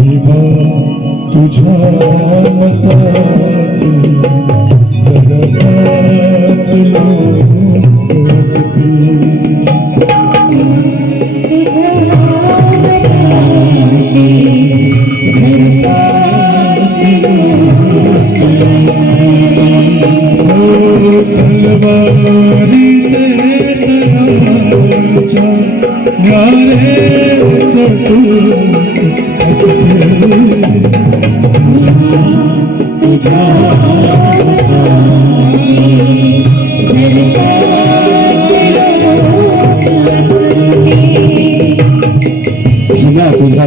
भीमा तुझ्या मताचे जगताच लोक असतील तलवारीचे तलवारच्या न्यारे चढून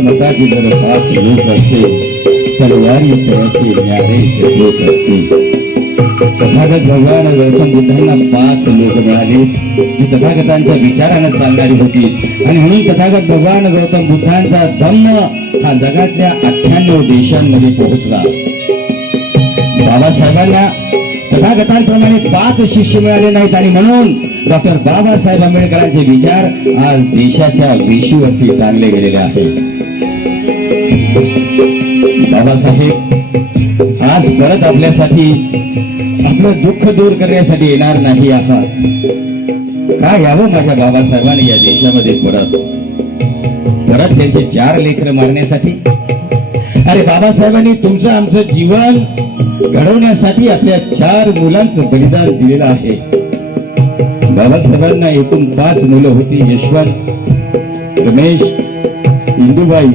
मताची जर पाच लोक असते लोक असते तथागत भगवान गौतम बुद्धांना पाच लोक मिळाले. जी तथागतांच्या विचारानं चालणारी होती. आणि म्हणून तथागत भगवान गौतम बुद्धांचा धम्म हा जगातल्या अठ्ठ्याण्णव देशांमध्ये पोहोचला. बाबासाहेबांना तथागतांप्रमाणे पाच शिष्य मिळाले नाहीत. आणि म्हणून डॉक्टर बाबासाहेब आंबेडकरांचे विचार आज देशाच्या वेशीवरती टांगले गेलेले आहेत. बाबासाहेब आज परत आपल्यासाठी आपलं दुःख दूर करण्यासाठी येणार नाही आहात. का यावं माझ्या बाबासाहेबांनी या देशामध्ये परत? परत त्यांचे चार लेकर मारण्यासाठी? अरे बाबासाहेबांनी तुमचं आमचं जीवन घडवण्यासाठी आपल्या चार मुलांचं बलिदान दिलेलं आहे. बाबासाहेबांना एकूण पाच मुलं होती यशवंत रमेश इंदुबाई.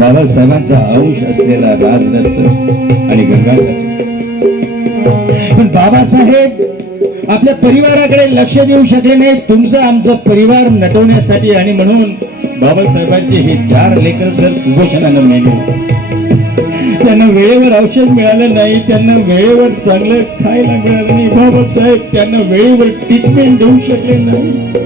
बाबासाहेबांचा अंश असलेला राजदत्त आणि गंगाधर. पण बाबासाहेब आपल्या परिवाराकडे लक्ष देऊ शकले नाही. तुमचं आमचं परिवार नटवण्यासाठी आणि म्हणून बाबासाहेबांचे हे चार लेकर सर कुपोषणानं मेले. त्यांना वेळेवर औषध मिळालं नाही. त्यांना वेळेवर चांगलं खायला मिळालं नाही. बाबासाहेब त्यांना वेळेवर ट्रीटमेंट देऊ शकले नाही.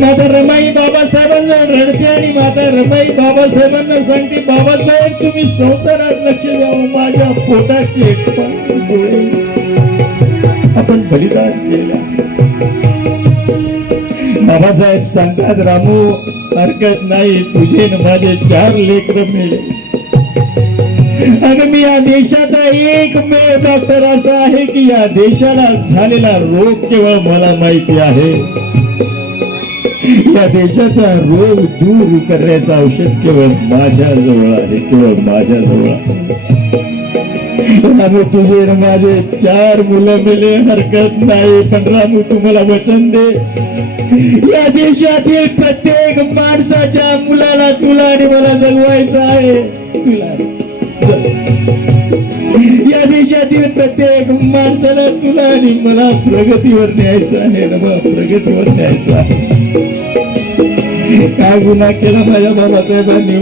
माता रमाई बाबासाहेबांना रडते आणि माता रमाई बाबासाहेबांना सांगते बाबासाहेब तुम्ही संसारात लक्ष द्यावं माझ्या पोटाचे आपण बलिदान केला. बाबासाहेब सांगतात रामू हरकत नाही तुझे माझे चार लेकर मिळेल. अगं मी या देशाचा एकमेव डॉक्टर असा आहे की या देशाला झालेला रोग केवळ मला माहिती आहे. या देशाचा रोग दूर करण्याचं औषध केवळ माझ्या जवळ आहे केवळ माझ्या जवळ आहे. रामू तुझे माझे चार मुलं मिले हरकत नाही पण रामू तुम्हाला वचन दे. या देशातील प्रत्येक माणसाच्या मुलाला तुला आणि मला जगवायचं आहे. तुला. या देशातील प्रत्येक माणसाला तुला आणि मला प्रगतीवर न्यायचं आहे ना प्रगतीवर न्यायचं आहे. काय गुन्हा केला माझ्या बाबासाहेबांनी?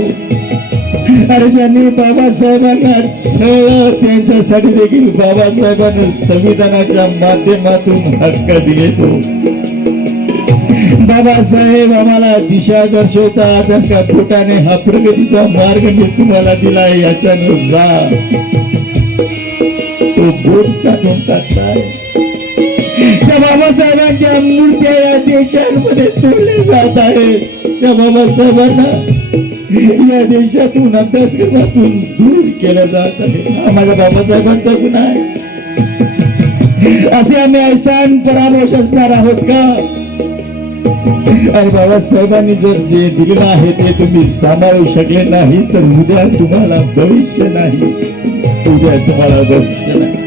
अरे ज्यांनी बाबासाहेबांना छळ त्यांच्यासाठी देखील बाबासाहेबांनी संविधानाच्या माध्यमातून हक्क दिले तो. बाबासाहेब आम्हाला दिशा दर्शवता त्या पोटाने हा प्रगतीचा मार्ग मी तुम्हाला दिला याच्यानं जा. तो गोडचा चाटून त्या बाबासाहेबांच्या मूर्त्या या देशांमध्ये तोडल्या जात आहेत त्या बाबासाहेबांना या देशातून अभ्यासक्रमातून दूर केलं जात आहे हा माझ्या बाबासाहेबांचा गुन्हा आहे. असे आम्ही ऐसान परामर्श असणार आहोत का? अरे बाबासाहेबांनी जर जे दिलेलं आहे ते तुम्ही सांभाळू शकले नाही तर उद्या तुम्हाला भविष्य नाही. उद्या तुम्हाला भविष्य नाही.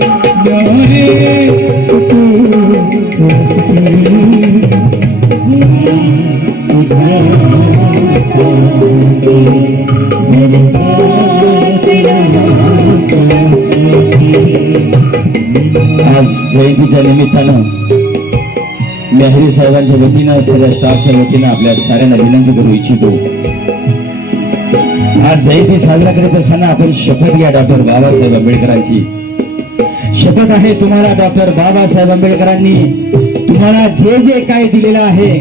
जयंतीच्या निमित्तानं मेहरी साहेबांच्या वतीनं सगळ्या स्टाफच्या वतीनं आपल्या साऱ्यांना विनंती करू इच्छितो. आज जयंती साजरा करत असताना आपण शपथ घ्या डॉक्टर बाबासाहेब आंबेडकरांची. शपथ आहे तुम्हाला डॉक्टर बाबासाहेब आंबेडकरांनी. तुम्हाला जे जे काय दिलेलं आहे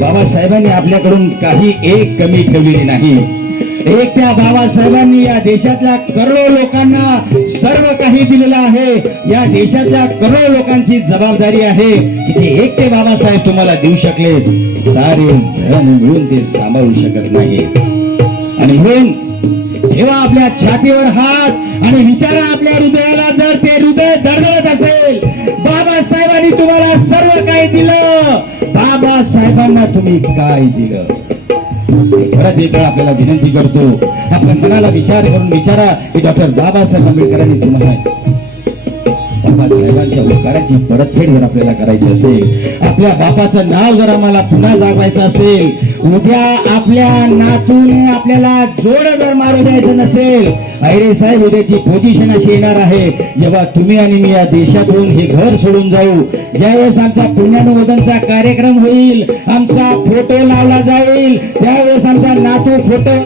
बाबासाहेबांनी आपल्याकडून काही एक कमी ठेवलेली नाही. एक त्या बाबासाहेबांनी या देशातल्या करोडो लोकांना सर्व काही दिलेलं आहे. या देशातल्या करोडो लोकांची जबाबदारी आहे. की ते एकटे बाबासाहेब तुम्हाला देऊ शकले सारे जण मिळून ते सांभाळू शकत नाही आणि म्हणून ठेवा आपल्या छातीवर हात आणि विचारा आपल्या हृदयाला जर ते हृदय धडधडत असेल. बाबासाहेबांनी तुम्हाला सर्व काही दिलं. बाबासाहेबांना तुम्ही काय दिलं? परत एकदा आपल्याला विनंती करतो. आपल्या मनाला विचार करून विचारा की डॉक्टर बाबासाहेब आंबेडकरांनी तुम्हाला बाबासाहेबांच्या उपकाराची परतफेड जर आपल्याला करायची असेल आपल्या बापाचं नाव जर आम्हाला पुन्हा जागवायचं असेल उद्या आपल्या नातूने आपल्याला जोड जर मारू द्यायचं नसेल अरे साहेब उद्याची पोझिशन अशी येणार आहे. जेव्हा तुम्ही आणि मी या देशातून हे घर सोडून जाऊ ज्यावेळेस आमचा पुण्यानुमोदनचा कार्यक्रम होईल आमचा फोटो लावला जाईल त्यावेळेस आमचा नातू फोटो